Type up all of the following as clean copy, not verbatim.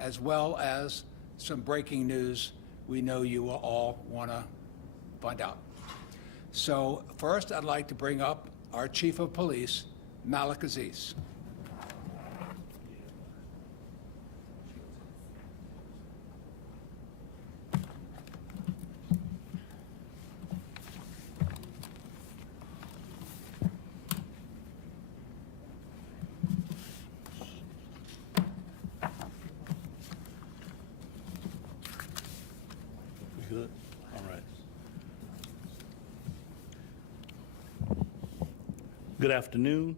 as well as some breaking news we know you will all want to find out. So first, I'd like to bring up our Chief of Police, Malik Aziz. Good? All right. Good afternoon,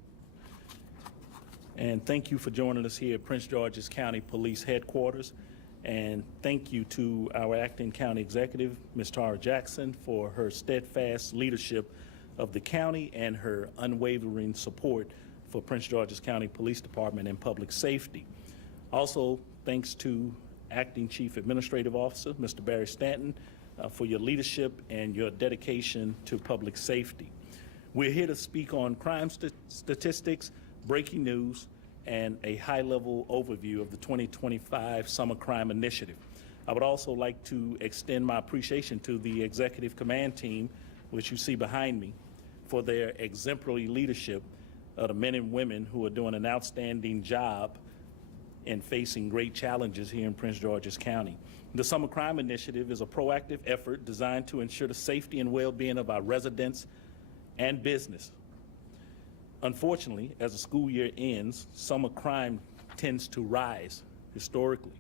and thank you for joining us here at Prince George's County Police Headquarters. And thank you to our acting county executive, Ms. Tara Jackson, for her steadfast leadership of the county and her unwavering support for Prince George's County Police Department and public safety. Also, thanks to Acting Chief Administrative Officer, Mr. Barry Stanton, for your leadership and your dedication to public safety. We're here to speak on crime statistics, breaking news, and a high-level overview of the 2025 Summer Crime Initiative. I would also like to extend my appreciation to the Executive Command Team, which you see behind me, for their exemplary leadership of the men and women who are doing an outstanding job and facing great challenges here in Prince George's County. The Summer Crime Initiative is a proactive effort designed to ensure the safety and well-being of our residents and business. Unfortunately, as the school year ends, summer crime tends to rise historically.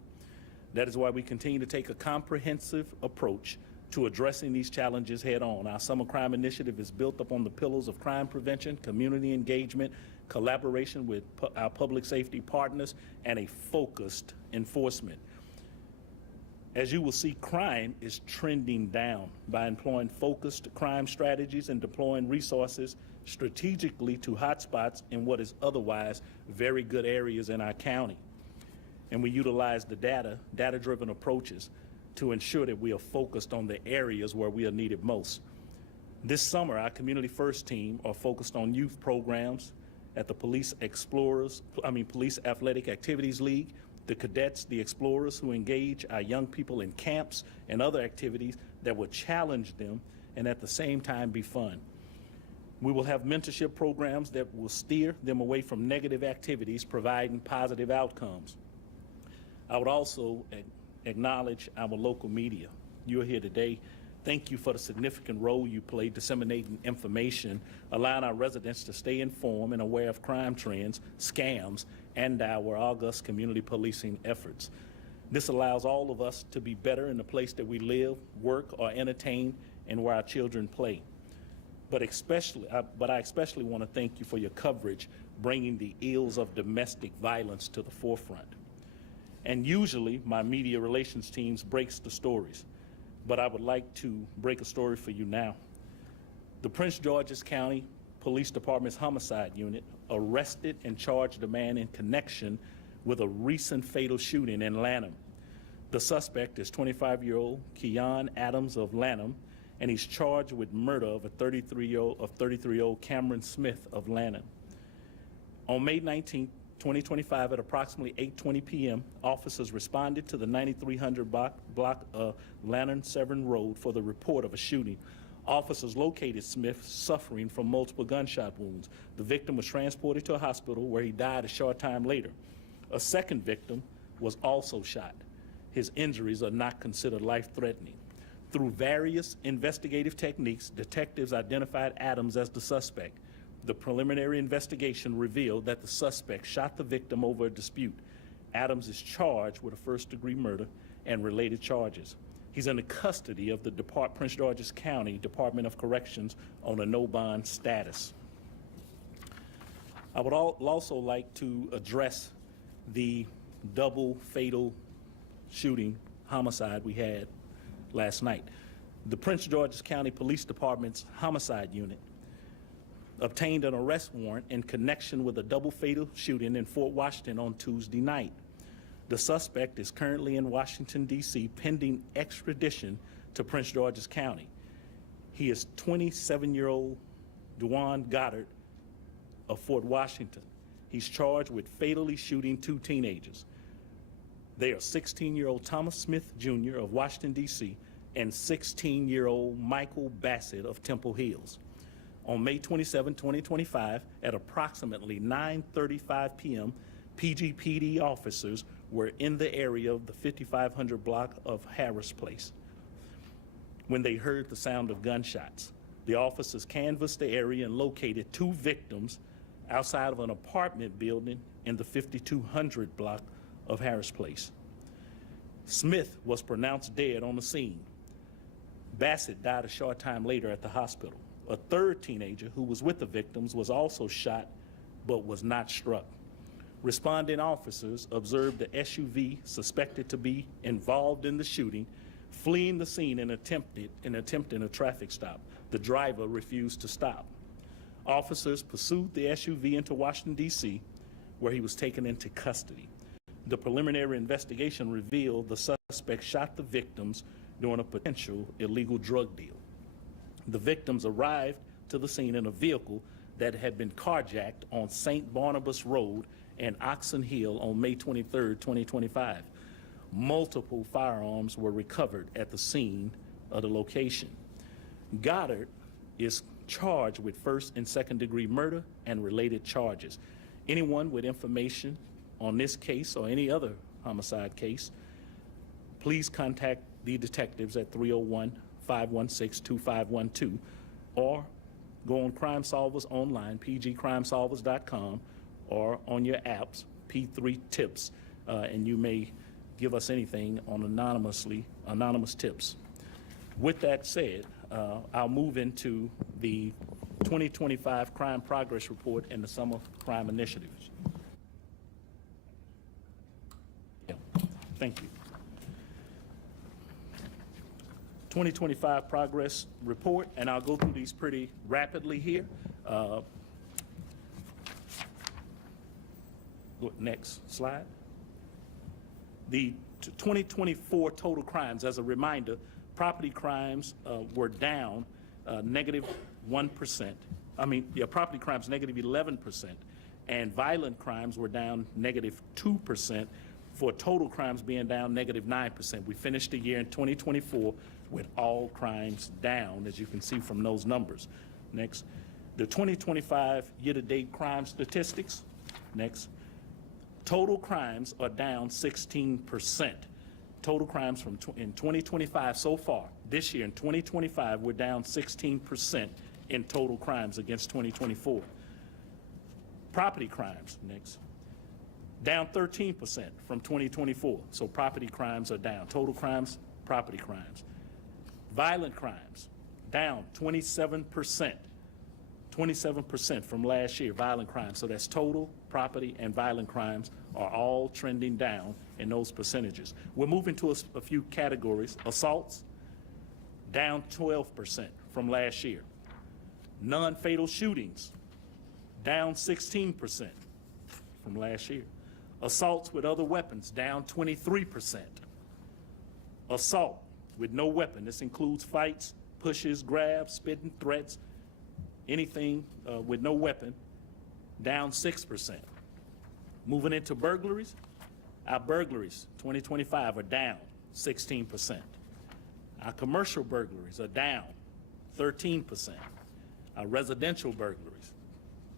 That is why we continue to take a comprehensive approach to addressing these challenges head on. Our Summer Crime Initiative is built upon the pillars of crime prevention, community engagement, collaboration with our public safety partners, and a focused enforcement. As you will see, crime is trending down. By employing focused crime strategies and deploying resources strategically to hotspots in what is otherwise very good areas in our county. And we utilize the data-driven approaches to ensure that we are focused on the areas where we are needed most. This summer, our Community First team are focused on youth programs at the Police Athletic Activities League, the cadets, the explorers who engage our young people in camps and other activities that will challenge them and at the same time be fun. We will have mentorship programs that will steer them away from negative activities, providing positive outcomes. I would also acknowledge our local media. You're here today. Thank you for the significant role you play disseminating information, allowing our residents to stay informed and aware of crime trends, scams, and our august community policing efforts. This allows all of us to be better in the place that we live, work, or entertain, and where our children play. But I especially want to thank you for your coverage, bringing the ills of domestic violence to the forefront. And usually, my media relations teams breaks the stories, but I would like to break a story for you now. The Prince George's County Police Department's Homicide Unit arrested and charged a man in connection with a recent fatal shooting in Lanham. The suspect is 25-year-old Keon Adams of Lanham, and he's charged with murder of 33-year-old Cameron Smith of Lanham. On May 19, 2025, at approximately 8:20 p.m., officers responded to the 9300 block of Lantern Severn Road for the report of a shooting. Officers located Smith suffering from multiple gunshot wounds. The victim was transported to a hospital where he died a short time later. A second victim was also shot. His injuries are not considered life-threatening. Through various investigative techniques, detectives identified Adams as the suspect. The preliminary investigation revealed that the suspect shot the victim over a dispute. Adams is charged with a first-degree murder and related charges. He's in the custody of the Prince George's County Department of Corrections on a no-bond status. I would also like to address the double fatal shooting homicide we had last night. The Prince George's County Police Department's Homicide Unit obtained an arrest warrant in connection with a double fatal shooting in Fort Washington on Tuesday night. The suspect is currently in Washington, D.C., pending extradition to Prince George's County. He is 27-year-old Duane Goddard of Fort Washington. He's charged with fatally shooting two teenagers. They are 16-year-old Thomas Smith Jr. of Washington, D.C., and 16-year-old Michael Bassett of Temple Hills. On May 27, 2025, at approximately 9:35 p.m., PGPD officers were in the area of the 5500 block of Harris Place when they heard the sound of gunshots. The officers canvassed the area and located 2 victims outside of an apartment building in the 5200 block of Harris Place. Smith was pronounced dead on the scene. Bassett died a short time later at the hospital. A third teenager who was with the victims was also shot but was not struck. Responding officers observed the SUV suspected to be involved in the shooting, fleeing the scene and attempting a traffic stop. The driver refused to stop. Officers pursued the SUV into Washington, D.C., where he was taken into custody. The preliminary investigation revealed the suspect shot the victims during a potential illegal drug deal. The victims arrived to the scene in a vehicle that had been carjacked on St. Barnabas Road and Oxon Hill on May 23, 2025. Multiple firearms were recovered at the scene of the location. Goddard is charged with first and second degree murder and related charges. Anyone with information on this case or any other homicide case, please contact the detectives at 301-516-2512 or go on Crime Solvers online, pgcrimesolvers.com, or on your apps, P3 Tips, and you may give us anything on anonymous tips. With that said, I'll move into the 2025 Crime Progress Report and the Summer Crime Initiatives. Yeah, thank you. 2025 Progress Report, and I'll go through these pretty rapidly here. Next slide. The 2024 total crimes, as a reminder, property crimes were down -1%. Property crimes -11%, and violent crimes were down -2%, for total crimes being down -9%. We finished the year in 2024 with all crimes down, as you can see from those numbers. Next. The 2025 year-to-date crime statistics. Next. Total crimes are down 16%. Total crimes in 2025 so far, this year in 2025, we're down 16% in total crimes against 2024. Property crimes, next, down 13% from 2024. So property crimes are down. Total crimes, property crimes. Violent crimes, down 27%. 27% from last year, violent crimes. So that's total, property, and violent crimes are all trending down in those percentages. We're moving to a few categories. Assaults, down 12% from last year. Non-fatal shootings, down 16% from last year. Assaults with other weapons, down 23%. Assault with no weapon, this includes fights, pushes, grabs, spitting, threats, anything with no weapon, down 6%. Moving into burglaries, our burglaries 2025 are down 16%. Our commercial burglaries are down 13%. Our residential burglaries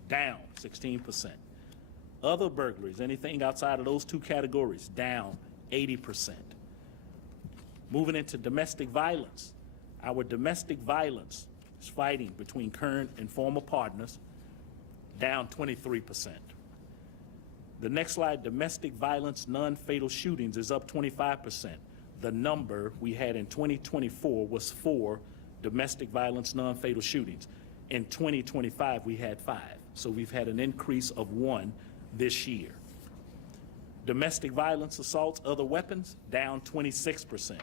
down 16%. Other burglaries, anything outside of those two categories, down 80%. Moving into domestic violence, our domestic violence is fighting between current and former partners, down 23%. The next slide, domestic violence non-fatal shootings is up 25%. The number we had in 2024 was 4 domestic violence non-fatal shootings. In 2025, we had 5. So we've had an increase of 1 this year. Domestic violence assaults, other weapons, down 26%.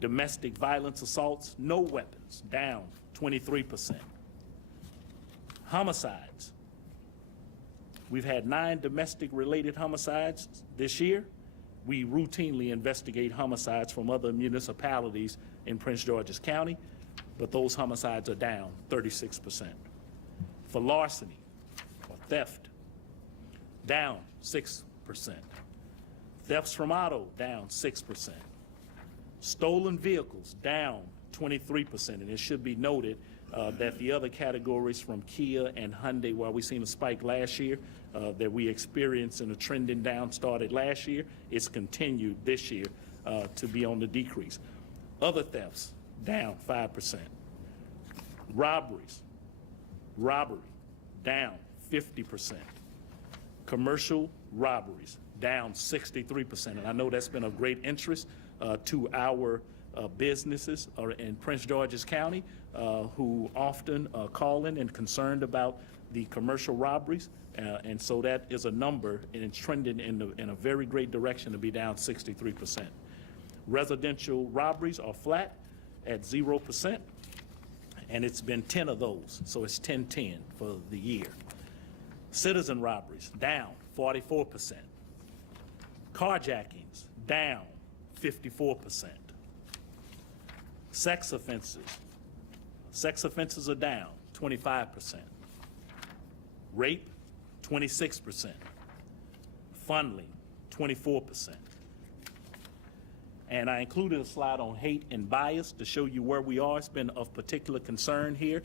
Domestic violence assaults, no weapons, down 23%. Homicides. We've had 9 domestic-related homicides this year. We routinely investigate homicides from other municipalities in Prince George's County, but those homicides are down 36%. For larceny or theft, down 6%. Thefts from auto, down 6%. Stolen vehicles, down 23%. And it should be noted that the other categories from Kia and Hyundai, while we seen a spike last year, that we experienced in a trending down started last year, it's continued this year to be on the decrease. Other thefts, down 5%. Robbery, down 50%. Commercial robberies, down 63%. And I know that's been of great interest to our businesses in Prince George's County who often call in and concerned about the commercial robberies. And so that is a number, and it's trending in a very great direction to be down 63%. Residential robberies are flat at 0%, and it's been 10 of those, so it's 10-10 for the year. Citizen robberies, down 44%. Carjackings, down 54%. Sex offenses are down 25%. Rape, 26%. Funneling, 24%. And I included a slide on hate and bias to show you where we are. It's been of particular concern here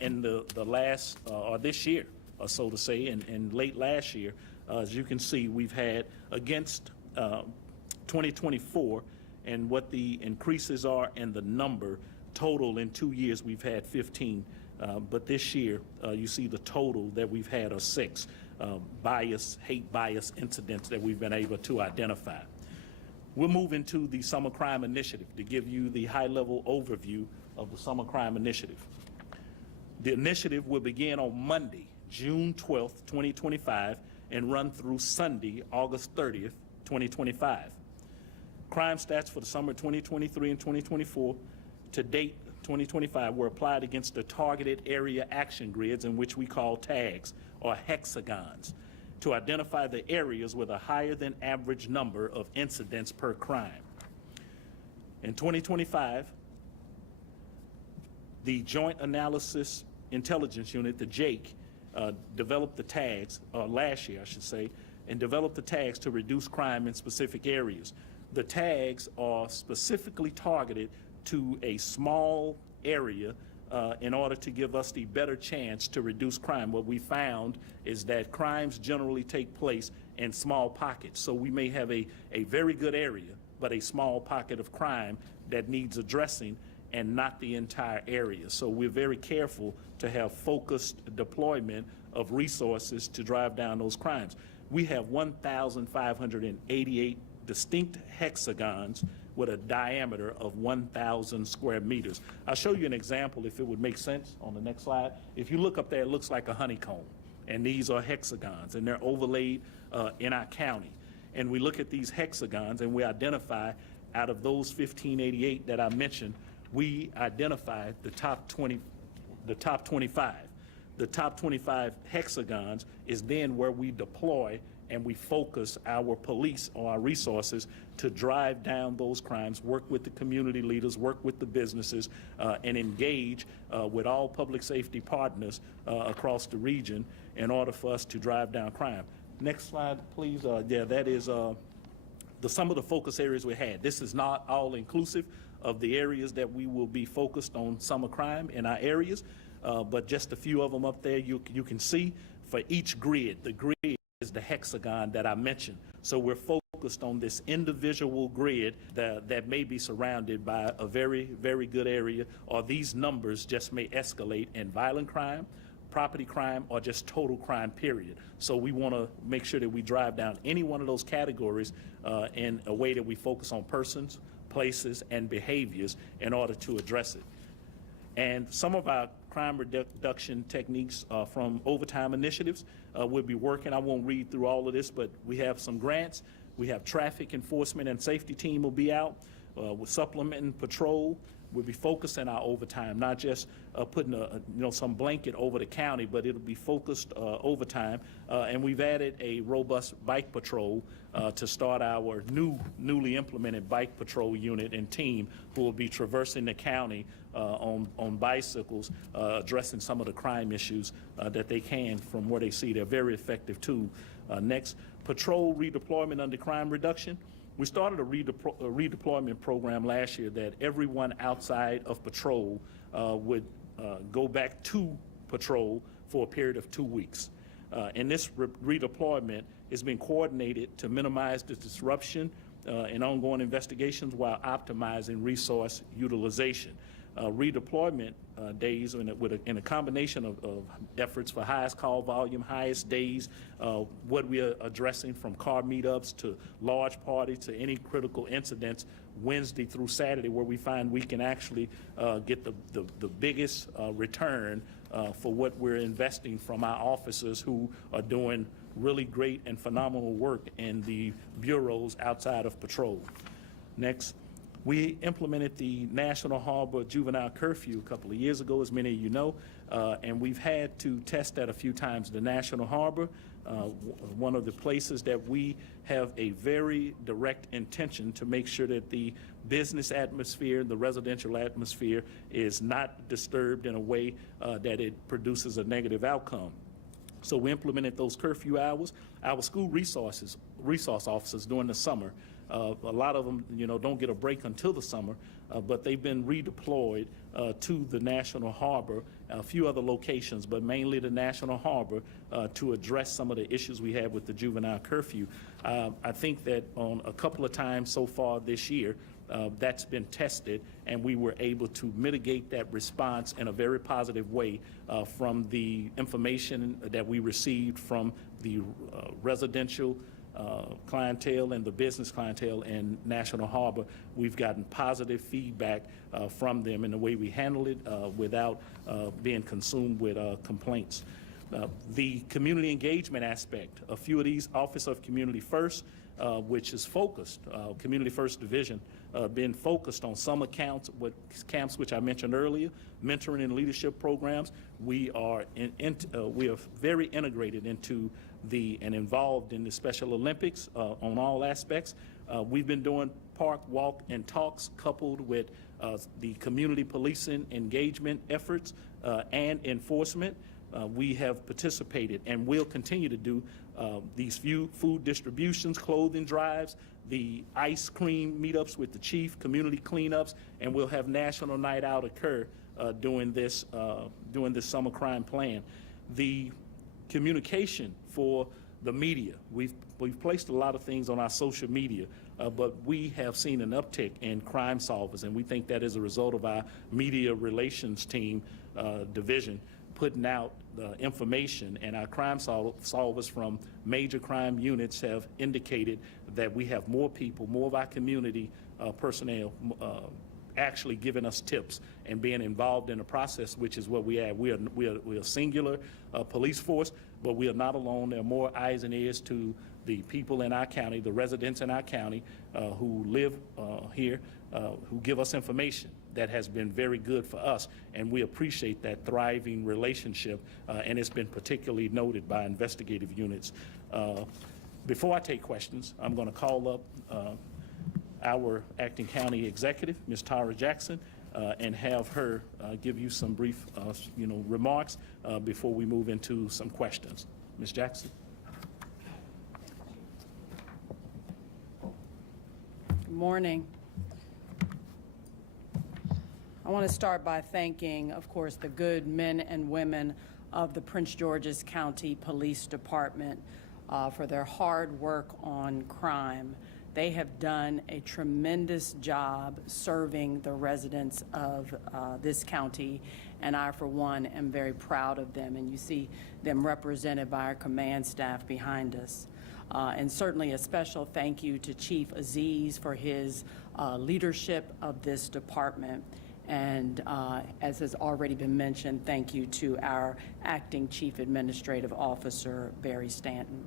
in the last, or this year, so to say, and late last year. As you can see, we've had against 2024 and what the increases are and the number total in 2 years, we've had 15. But this year, you see the total that we've had are 6 hate bias incidents that we've been able to identify. We'll move into the Summer Crime Initiative to give you the high-level overview of the Summer Crime Initiative. The initiative will begin on Monday, June 12th, 2025, and run through Sunday, August 30th, 2025. Crime stats for the summer 2023 and 2024 to date 2025 were applied against the targeted area action grids, in which we call tags or hexagons, to identify the areas with a higher than average number of incidents per crime. In 2025, the Joint Analysis Intelligence Unit, the JAIC, developed the tags, last year I should say, and developed the tags to reduce crime in specific areas. The tags are specifically targeted to a small area in order to give us the better chance to reduce crime. What we found is that crimes generally take place in small pockets. So we may have a very good area, but a small pocket of crime that needs addressing and not the entire area. So we're very careful to have focused deployment of resources to drive down those crimes. We have 1,588 distinct hexagons with a diameter of 1,000 square meters. I'll show you an example if it would make sense on the next slide. If you look up there, it looks like a honeycomb, and these are hexagons, and they're overlaid in our county. And we look at these hexagons and we identify, out of those 1,588 that I mentioned, we identified the top 25. The top 25 hexagons is then where we deploy and we focus our police or our resources to drive down those crimes, work with the community leaders, work with the businesses, and engage with all public safety partners across the region in order for us to drive down crime. Next slide, please. Yeah, that is some of the focus areas we had. This is not all inclusive of the areas that we will be focused on summer crime in our areas, but just a few of them up there you can see for each grid. The grid is the hexagon that I mentioned. So we're focused on this individual grid that may be surrounded by a very, very good area, or these numbers just may escalate in violent crime, property crime, or just total crime, period. So we want to make sure that we drive down any one of those categories in a way that we focus on persons, places, and behaviors in order to address it. And some of our crime reduction techniques from overtime initiatives we'll be working. I won't read through all of this, but we have some grants. We have traffic enforcement and safety team will be out with supplementing patrol. We'll be focusing our overtime, not just putting some blanket over the county, but it'll be focused overtime. And we've added a robust bike patrol to start our newly implemented bike patrol unit and team, who will be traversing the county on bicycles, addressing some of the crime issues that they can from where they see. They're a very effective tool. Next, patrol redeployment under crime reduction. We started a redeployment program last year that everyone outside of patrol would go back to patrol for a period of 2 weeks. And this redeployment is being coordinated to minimize the disruption in ongoing investigations while optimizing resource utilization. Redeployment days in a combination of efforts for highest call volume, highest days, what we are addressing from car meetups to large parties to any critical incidents Wednesday through Saturday, where we find we can actually get the biggest return for what we're investing from our officers who are doing really great and phenomenal work in the bureaus outside of patrol. Next, we implemented the National Harbor Juvenile Curfew a couple of years ago, as many of you know, and we've had to test that a few times. The National Harbor, one of the places that we have a very direct intention to make sure that the business atmosphere, the residential atmosphere is not disturbed in a way that it produces a negative outcome. So we implemented those curfew hours. Our school resource officers during the summer, a lot of them, don't get a break until the summer, but they've been redeployed to the National Harbor, a few other locations, but mainly the National Harbor, to address some of the issues we have with the juvenile curfew. I think that on a couple of times so far this year, that's been tested, and we were able to mitigate that response in a very positive way from the information that we received from the residential clientele and the business clientele in National Harbor. We've gotten positive feedback from them in the way we handle it without being consumed with complaints. The community engagement aspect, a few of these Office of Community First, which is focused, Community First Division, been focused on some camps which I mentioned earlier, mentoring and leadership programs. We are very integrated into and involved in the Special Olympics on all aspects. We've been doing park, walk, and talks coupled with the community policing engagement efforts and enforcement. We have participated and will continue to do these food distributions, clothing drives, the ice cream meetups with the chief, community cleanups, and we'll have National Night Out occur during this summer crime plan. The communication for the media, we've placed a lot of things on our social media, but we have seen an uptick in crime solvers, and we think that is a result of our media relations team division putting out information, and our crime solvers from major crime units have indicated that we have more people, more of our community personnel actually giving us tips and being involved in the process, which is what we have. We are a singular police force, but we are not alone. There are more eyes and ears to the people in our county, the residents in our county who live here, who give us information that has been very good for us, and we appreciate that thriving relationship, and it's been particularly noted by investigative units. Before I take questions, I'm going to call up our acting county executive, Ms. Tara Jackson, and have her give you some brief remarks before we move into some questions. Ms. Jackson. Good morning. I want to start by thanking, of course, the good men and women of the Prince George's County Police Department for their hard work on crime. They have done a tremendous job serving the residents of this county, and I, for one, am very proud of them. And you see them represented by our command staff behind us. And certainly a special thank you to Chief Aziz for his leadership of this department. And as has already been mentioned, thank you to our acting Chief Administrative Officer, Barry Stanton.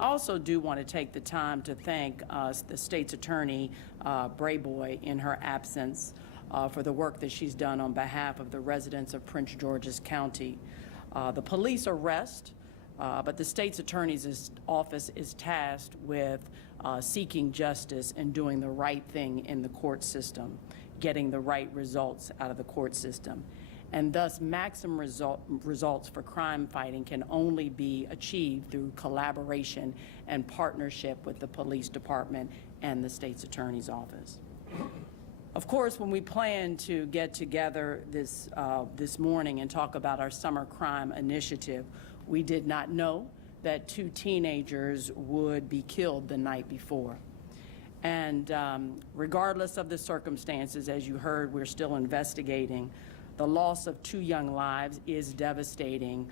I also do want to take the time to thank the state's attorney, Braveboy, in her absence for the work that she's done on behalf of the residents of Prince George's County. The police arrest, but the state's attorney's office is tasked with seeking justice and doing the right thing in the court system, getting the right results out of the court system. and thus maximum results for crime fighting can only be achieved through collaboration and partnership with the police department and the state's attorney's office. Of course, when we planned to get together this morning and talk about our summer crime initiative, we did not know that 2 teenagers would be killed the night before. And regardless of the circumstances, as you heard, we're still investigating. The loss of 2 young lives is devastating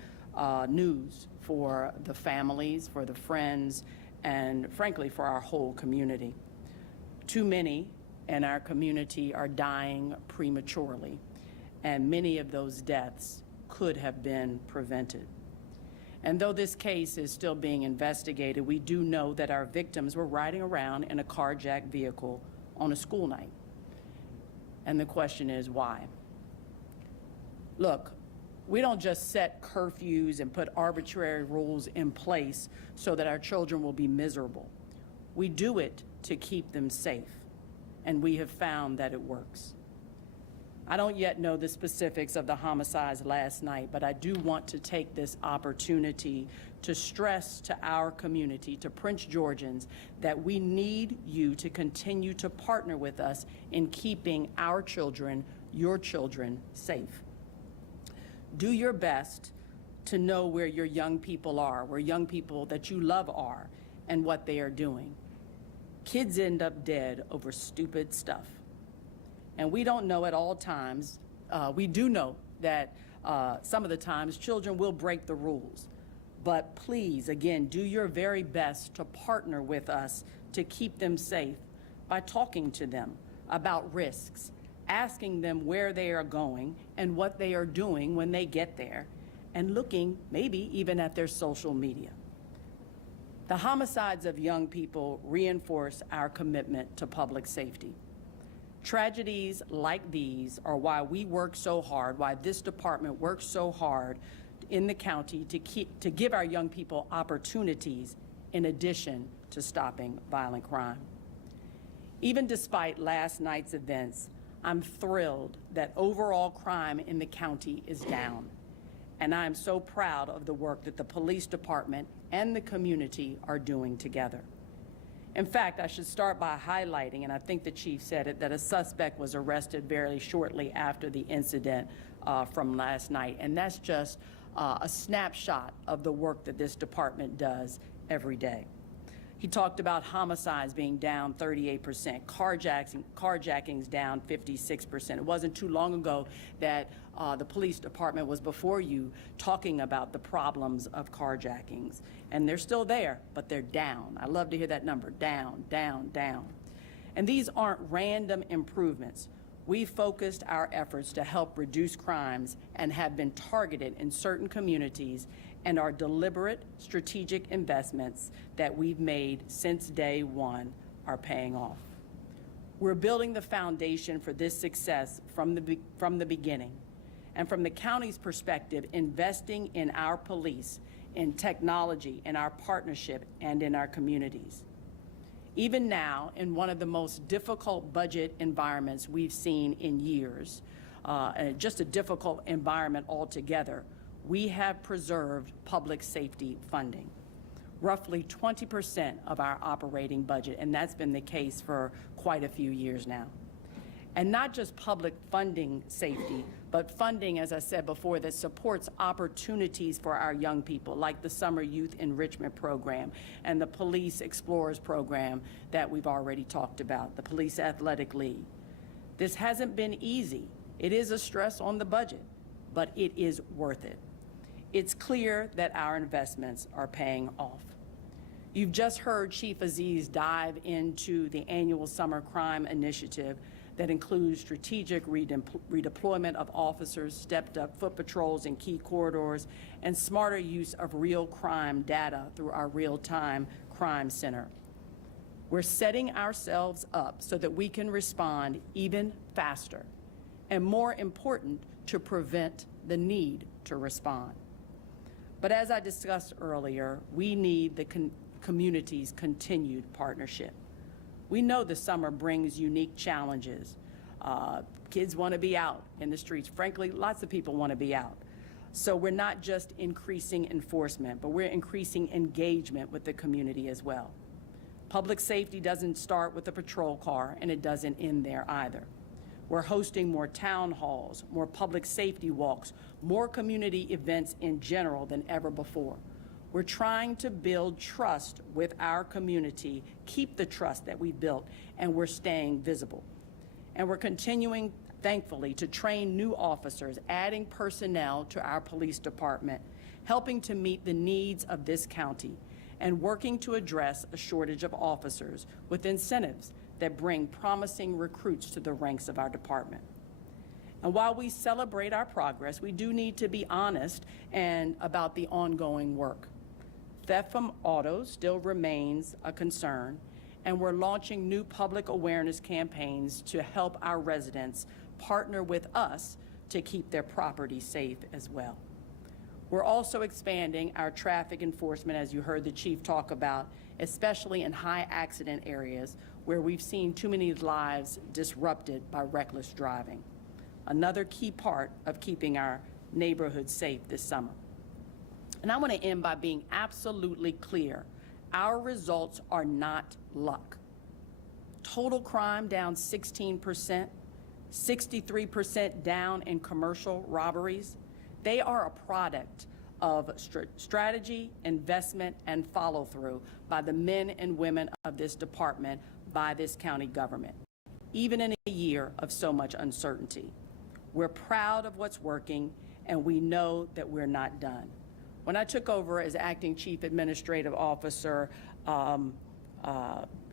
news for the families, for the friends, and frankly, for our whole community. Too many in our community are dying prematurely, and many of those deaths could have been prevented. And though this case is still being investigated, we do know that our victims were riding around in a carjacked vehicle on a school night. And the question is, why? Look, we don't just set curfews and put arbitrary rules in place so that our children will be miserable. We do it to keep them safe, and we have found that it works. I don't yet know the specifics of the homicides last night, but I do want to take this opportunity to stress to our community, to Prince Georgians, that we need you to continue to partner with us in keeping our children, your children, safe. Do your best to know where your young people are, where young people that you love are, and what they are doing. Kids end up dead over stupid stuff. And we don't know at all times, we do know that some of the times children will break the rules. But please, again, do your very best to partner with us to keep them safe by talking to them about risks, asking them where they are going and what they are doing when they get there, and looking maybe even at their social media. The homicides of young people reinforce our commitment to public safety. Tragedies like these are why we work so hard, why this department works so hard in the county to give our young people opportunities in addition to stopping violent crime. Even despite last night's events, I'm thrilled that overall crime in the county is down. And I am so proud of the work that the police department and the community are doing together. In fact, I should start by highlighting, and I think the chief said it, that a suspect was arrested very shortly after the incident from last night. And that's just a snapshot of the work that this department does every day. He talked about homicides being down 38%, carjackings down 56%. It wasn't too long ago that the police department was before you talking about the problems of carjackings. And they're still there, but they're down. I love to hear that number, down, down, down. And these aren't random improvements. We've focused our efforts to help reduce crimes and have been targeted in certain communities, and our deliberate strategic investments that we've made since day one are paying off. We're building the foundation for this success from the beginning. And from the county's perspective, investing in our police, in technology, in our partnership, and in our communities. Even now, in one of the most difficult budget environments we've seen in years, just a difficult environment altogether, we have preserved public safety funding, roughly 20% of our operating budget, and that's been the case for quite a few years now. And not just public funding safety, but funding, as I said before, that supports opportunities for our young people, like the Summer Youth Enrichment Program and the Police Explorers Program that we've already talked about, the Police Athletic League. This hasn't been easy. It is a stress on the budget, but it is worth it. It's clear that our investments are paying off. You've just heard Chief Aziz dive into the annual Summer Crime Initiative that includes strategic redeployment of officers, stepped up foot patrols in key corridors, and smarter use of real crime data through our real-time crime center. We're setting ourselves up so that we can respond even faster, and more important, to prevent the need to respond. But as I discussed earlier, we need the community's continued partnership. We know the summer brings unique challenges, Kids want to be out in the streets. Frankly, lots of people want to be out. So we're not just increasing enforcement, but we're increasing engagement with the community as well. Public safety doesn't start with a patrol car, and it doesn't end there either. We're hosting more town halls, more public safety walks, more community events in general than ever before. We're trying to build trust with our community, keep the trust that we built, and we're staying visible. And we're continuing, thankfully, to train new officers, adding personnel to our police department, helping to meet the needs of this county, and working to address a shortage of officers with incentives that bring promising recruits to the ranks of our department. And while we celebrate our progress, we do need to be honest and about the ongoing work. Theft from autos still remains a concern, and we're launching new public awareness campaigns to help our residents partner with us to keep their property safe as well. We're also expanding our traffic enforcement, as you heard the chief talk about, especially in high accident areas where we've seen too many lives disrupted by reckless driving. Another key part of keeping our neighborhoods safe this summer. And I want to end by being absolutely clear. Our results are not luck. Total crime down 16%, 63% down in commercial robberies. They are a product of strategy, investment, and follow-through by the men and women of this department, by this county government, even in a year of so much uncertainty. We're proud of what's working, and we know that we're not done. When I took over as acting chief administrative officer,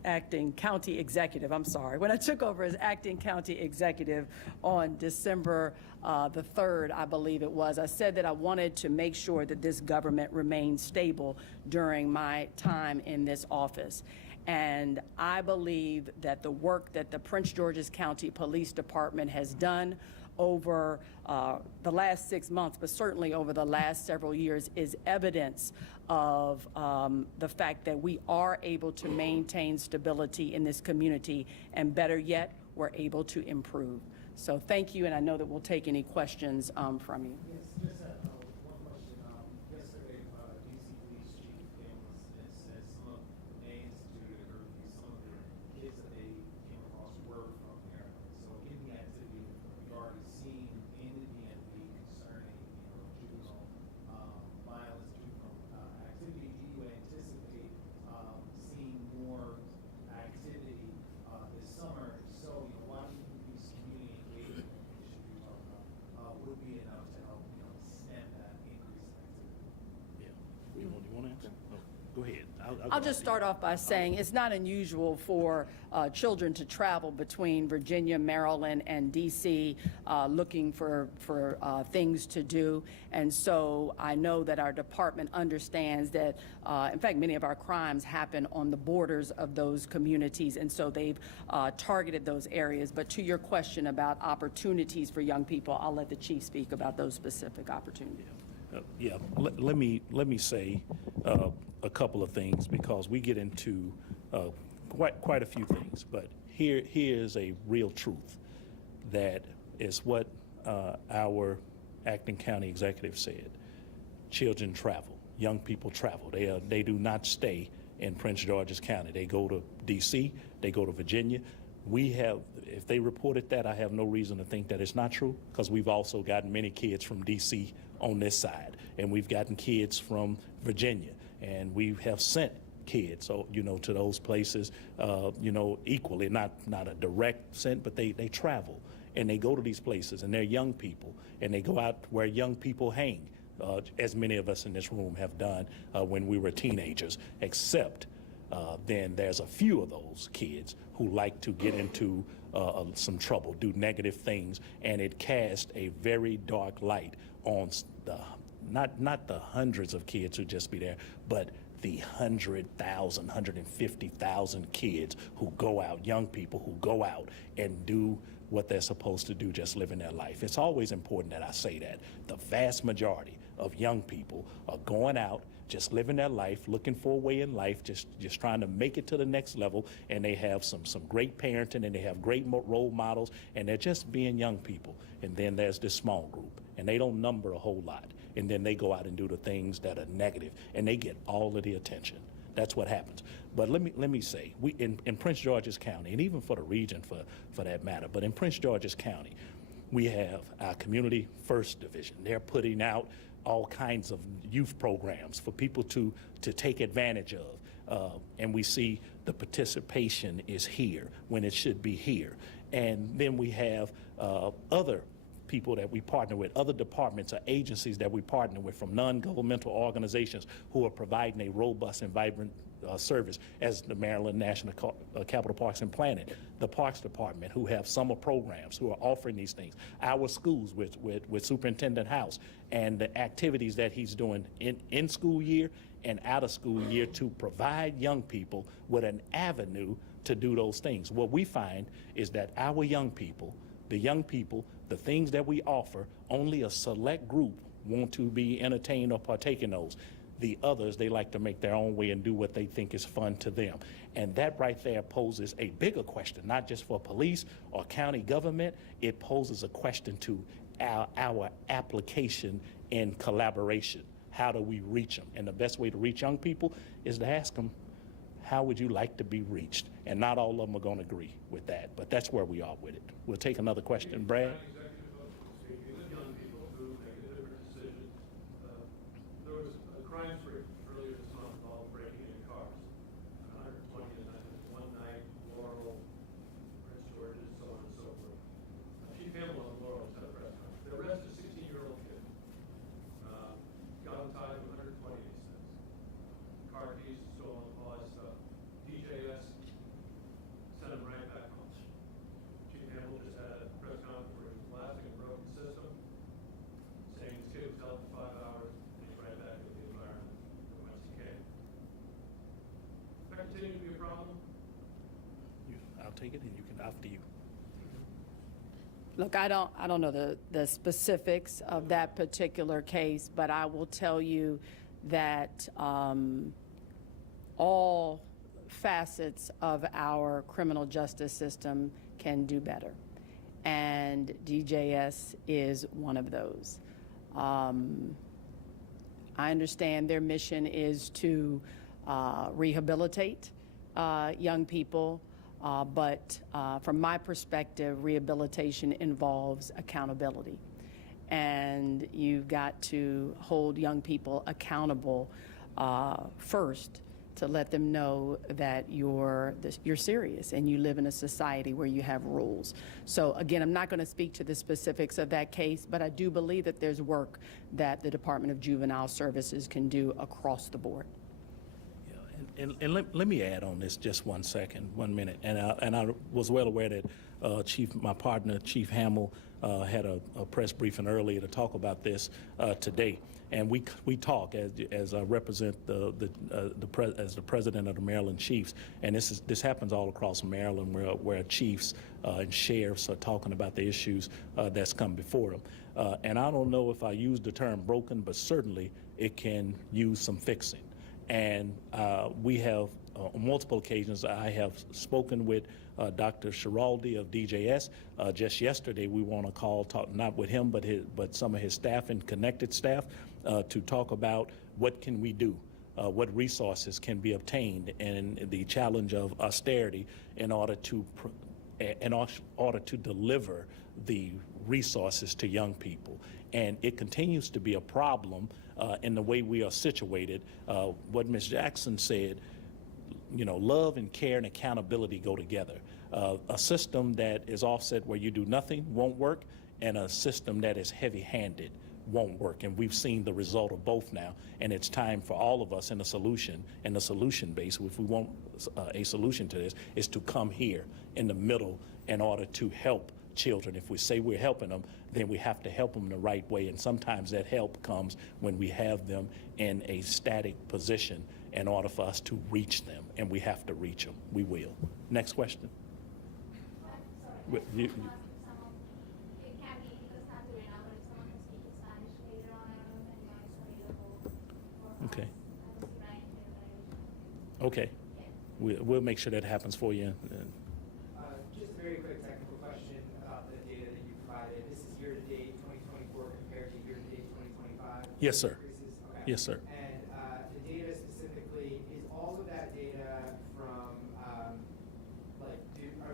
acting county executive, when I took over as acting county executive on December the 3rd, I believe it was, I said that I wanted to make sure that this government remained stable during my time in this office. And I believe that the work that the Prince George's County Police Department has done over the last 6 months, but certainly over the last several years, is evidence of the fact that we are able to maintain stability in this community, and better yet, we're able to improve. So thank you, and I know that we'll take any questions from you. Yes, just one question. Yesterday, DC Police Chief came and said some of they instituted a curfew, some of the kids that they came across were from there. So in the activity, we've already seen in the DMV concerning, juvenile violence, juvenile activity. Do you anticipate seeing more activity this summer? So, watching these community engagement issues we talked about would be enough to help, stem that increase in activity. Yeah. You want to answer? Oh, go ahead. I'll just start off by saying it's not unusual for children to travel between Virginia, Maryland, and D.C. Looking for things to do. And so I know that our department understands that, in fact, many of our crimes happen on the borders of those communities. And so they've targeted those areas. But to your question about opportunities for young people, I'll let the chief speak about those specific opportunities. Let me say a couple of things, because we get into quite a few things, but here is a real truth that is what our acting county executive said. Children travel, young people travel. They do not stay in Prince George's County. They go to D.C., they go to Virginia. If they reported that, I have no reason to think that it's not true, because we've also gotten many kids from D.C. on this side, and we've gotten kids from Virginia, and we have sent kids, so to those places, equally, not a direct sent, but they travel and they go to these places, and they're young people, and they go out where young people hang, as many of us in this room have done when we were teenagers, except then there's a few of those kids who like to get into some trouble, do negative things, and it casts a very dark light on not the hundreds of kids who just be there, but the 100,000, 150,000 kids who go out, young people who go out and do what they're supposed to do, just living their life. It's always important that I say that. The vast majority of young people are going out just living their life, looking for a way in life, just trying to make it to the next level, and they have some great parenting, and they have great role models, and they're just being young people. And then there's this small group, and they don't number a whole lot, and then they go out and do the things that are negative, and they get all of the attention. That's what happens. But let me say, we in Prince George's County, and even for the region for that matter, but in Prince George's County, we have our Community First Division. They're putting out all kinds of youth programs for people to take advantage of. And we see the participation is here when it should be here. And then we have other people that we partner with, other departments or agencies that we partner with from non-governmental organizations who are providing a robust and vibrant service, as the Maryland National Capital Parks and Planning, the Parks Department, who have summer programs, who are offering these things, our schools with Superintendent House, and the activities that he's doing in school year and out of school year to provide young people with an avenue to do those things. What we find is that our young people, the things that we offer, only a select group want to be entertained or partake in those. The others, they like to make their own way and do what they think is fun to them. And that right there poses a bigger question, not just for police or county government. It poses a question to our application in collaboration. How do we reach them? And the best way to reach young people is to ask them, how would you like to be reached? And not all of them are going to agree with that, but that's where we are with it. We'll take another question. Brad? Young people who make a different decision. There was a crime spree earlier this month involving breaking in cars. 120 one night, Laurel, Prince George's, so on and so forth. Chief Hamill on Laurel had a press conference. They arrested a 16-year-old kid. Got him tied to 120, he says. Car keys, stolen, all that stuff. DJS sent him right back home. Chief Hamill just had a press conference where he was blasting a broken system, saying his kid was held for 5 hours, and he's right back in the environment from whence he came. Does that continue to be a problem? I'll take it, and you can after you. Look, I don't know the specifics of that particular case, but I will tell you that all facets of our criminal justice system can do better, and DJS is one of those. I understand their mission is to rehabilitate young people. But from my perspective, rehabilitation involves accountability. And you've got to hold young people accountable first to let them know that you're serious and you live in a society where you have rules. So again, I'm not going to speak to the specifics of that case, but I do believe that there's work that the Department of Juvenile Services can do across the board. And let me add on this just 1 second, 1 minute. And I was well aware that my partner, Chief Hamill, had a press briefing earlier to talk about this today. And we talk as I represent as the president of the Maryland Chiefs. And this happens all across Maryland where chiefs and sheriffs are talking about the issues that's come before them. And I don't know if I use the term broken, but certainly it can use some fixing. And we have, on multiple occasions, I have spoken with Dr. Schiraldi of DJS. Just yesterday, we were on a call, not with him, but some of his staff and connected staff, to talk about what can we do, what resources can be obtained, and the challenge of austerity in order to deliver the resources to young people. And it continues to be a problem in the way we are situated. What Ms. Jackson said, love and care and accountability go together. A system that is offset where you do nothing won't work, and a system that is heavy-handed won't work. And we've seen the result of both now, and it's time for all of us in the solution base, if we want a solution to this, is to come here in the middle in order to help children. If we say we're helping them, then we have to help them the right way. And sometimes that help comes when we have them in a static position in order for us to reach them. And we have to reach them. We will. Next question. Okay. Okay. We'll make sure that happens for you. Just a very quick technical question about the data that you provided. This is year-to-date 2024 compared to year-to-date 2025? Yes, sir. Increases? Okay. Yes, sir. And the data specifically, is all of that data from, are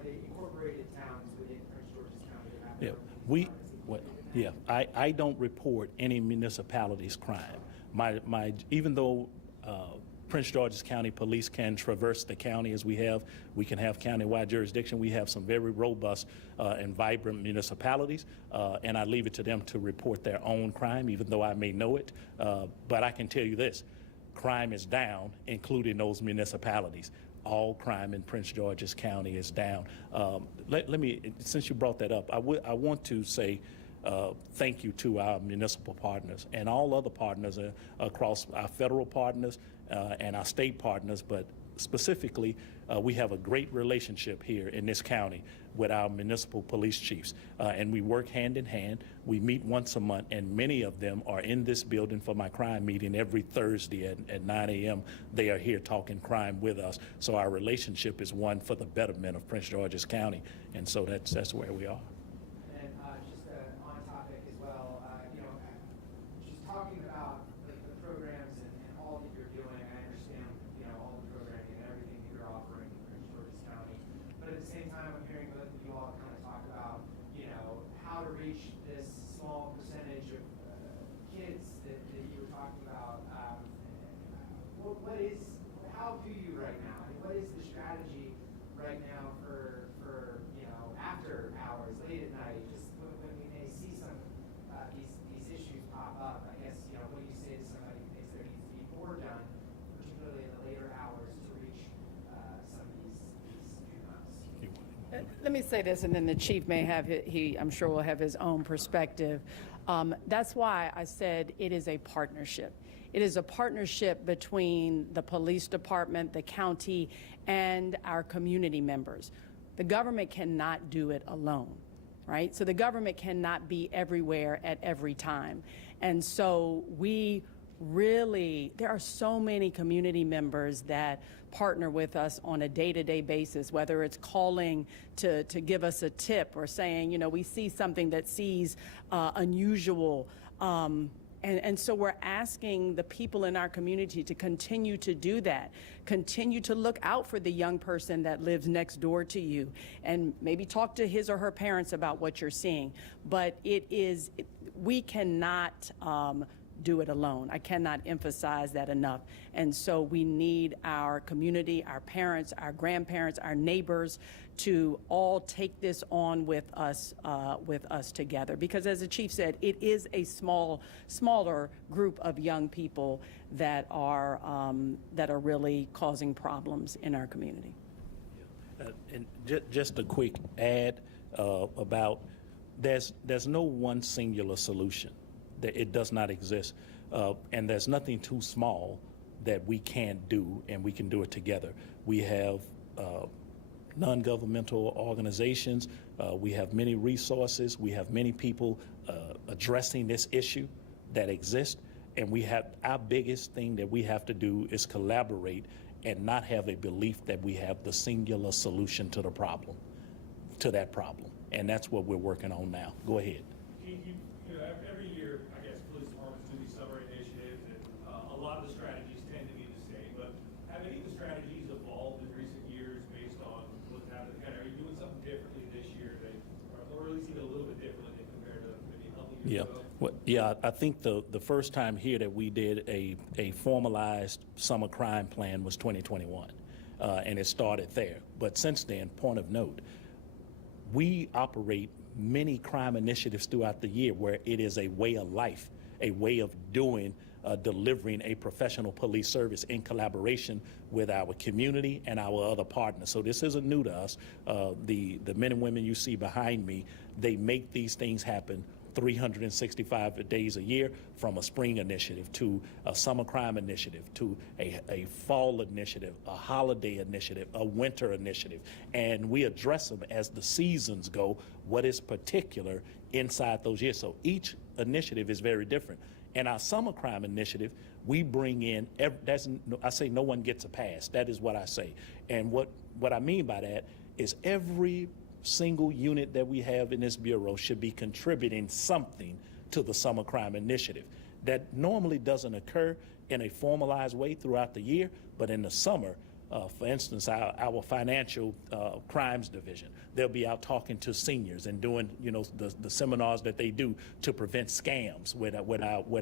they incorporated towns within Prince George's County? That have Yeah, their own police departments included in that? I don't report any municipalities' crime. Even though Prince George's County Police can traverse the county as we can have countywide jurisdiction. We have some very robust and vibrant municipalities, and I leave it to them to report their own crime, even though I may know it. But I can tell you this, crime is down, including those municipalities. All crime in Prince George's County is down. Let me, since you brought that up, I want to say thank you to our municipal partners and all other partners across our federal partners and our state partners, but specifically, we have a great relationship here in this county with our municipal police chiefs, and we work hand in hand. We meet once a month, and many of them are in this building for my crime meeting every Thursday at 9 a.m. They are here talking crime with us, so our relationship is one for the betterment of Prince George's County, and so that's where we are. And just on topic as well, just talking about the programs and all that you're doing, I understand, all the programming and everything that you're offering in Prince George's County. But at the same time, I'm hearing both of you all kind of talk about, how to reach this small percentage of kids that you were talking about. How do you right now? I mean, what is the strategy right now for after hours, late at night, just when we may see some these issues pop up? I guess, what do you say to somebody who thinks there needs to be more done, particularly in the later hours, to reach some of these juveniles? Let me say this, and then the chief may have, I'm sure will have his own perspective. That's why I said it is a partnership. It is a partnership between the police department, the county, and our community members. The government cannot do it alone, right? So the government cannot be everywhere at every time. And so there are so many community members that partner with us on a day-to-day basis, whether it's calling to give us a tip or saying, we see something that sees unusual. And so we're asking the people in our community to continue to do that, continue to look out for the young person that lives next door to you, and maybe talk to his or her parents about what you're seeing. But we cannot do it alone. I cannot emphasize that enough. And so we need our community, our parents, our grandparents, our neighbors to all take this on with us together. Because as the chief said, it is a smaller group of young people that are really causing problems in our community. And just a quick add about there's no one singular solution. It does not exist, and there's nothing too small that we can't do, and we can do it together. We have non-governmental organizations, we have many resources, we have many people addressing this issue that exists, and our biggest thing that we have to do is collaborate and not have a belief that we have the singular solution to that problem, and that's what we're working on now. Go ahead. Every year, I guess, police departments do these summer initiatives, and a lot of the strategies tend to be the same. But have any of the strategies evolved in recent years based on what's happening? Are you doing something differently this year, or at least even a little bit differently compared to maybe a couple years ago? I think the first time here that we did a formalized summer crime plan was 2021, and it started there. But since then, point of note, we operate many crime initiatives throughout the year where it is a way of life, a way of doing, delivering a professional police service in collaboration with our community and our other partners. So this isn't new to us. The men and women you see behind me, they make these things happen 365 days a year, from a spring initiative to a summer crime initiative to a fall initiative, a holiday initiative, a winter initiative. And we address them as the seasons go, what is particular inside those years. So each initiative is very different. In our summer crime initiative, we bring in, I say no one gets a pass. That is what I say. And what I mean by that is every single unit that we have in this bureau should be contributing something to the summer crime initiative. That normally doesn't occur in a formalized way throughout the year, but in the summer, for instance, our financial crimes division, they'll be out talking to seniors and doing, the seminars that they do to prevent scams with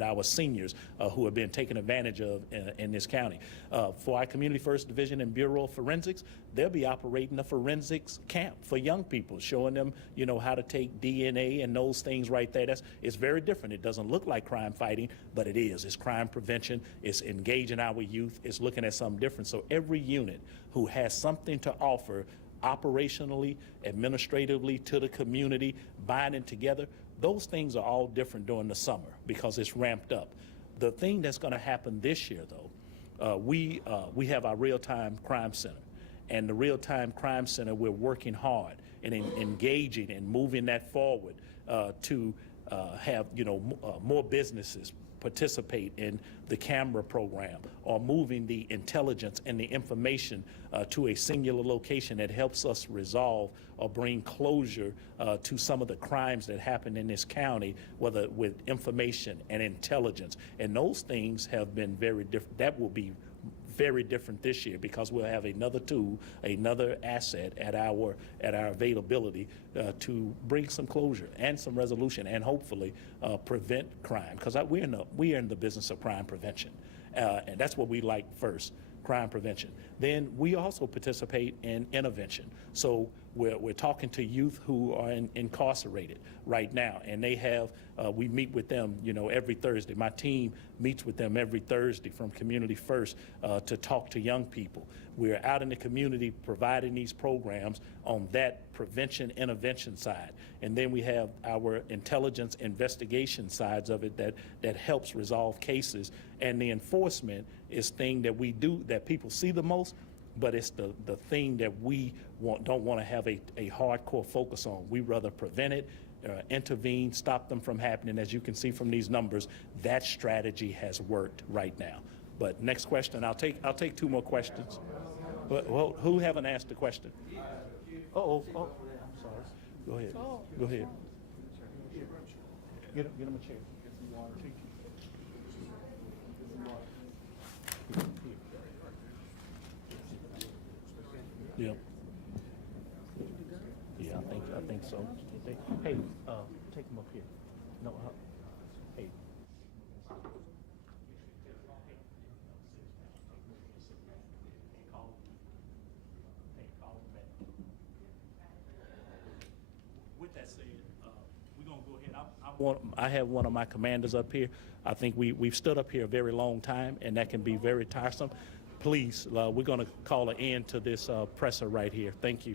our seniors who have been taken advantage of in this county. For our Community First Division and Bureau of Forensics, they'll be operating a forensics camp for young people, showing them, how to take DNA and those things right there. It's very different. It doesn't look like crime fighting, but it is. It's crime prevention. It's engaging our youth. It's looking at something different. So every unit who has something to offer operationally, administratively to the community, binding together, those things are all different during the summer because it's ramped up. The thing that's going to happen this year, though, we have our real-time crime center. And the real-time crime center, we're working hard and engaging and moving that forward to have more businesses participate in the camera program, or moving the intelligence and the information to a singular location that helps us resolve or bring closure to some of the crimes that happen in this county, whether with information and intelligence. And those things have been very different. That will be very different this year because we'll have another tool, another asset at our availability to bring some closure and some resolution and hopefully prevent crime, because we're in the business of crime prevention, and that's what we like first. Crime prevention. Then we also participate in intervention. So we're talking to youth who are incarcerated right now, and they have, we meet with them, every Thursday. My team meets with them every Thursday from Community First to talk to young people. We're out in the community providing these programs on that prevention intervention side. And then we have our intelligence investigation sides of it that helps resolve cases. And the enforcement is thing that we do that people see the most, but it's the thing that we don't want to have a hardcore focus on. We rather prevent it, intervene, stop them from happening. As you can see from these numbers, that strategy has worked right now. But next question, I'll take two more questions. Well, who haven't asked a question? Oh, I'm sorry. Go ahead. Go ahead. Get him a chair. Get some water. Yeah. Yeah, I think so. Hey, take him up here. No, hey. With that said, we're gonna go ahead. I have one of my commanders up here. I think we've stood up here a very long time, and that can be very tiresome. Please, we're going to call an end to this presser right here. Thank you.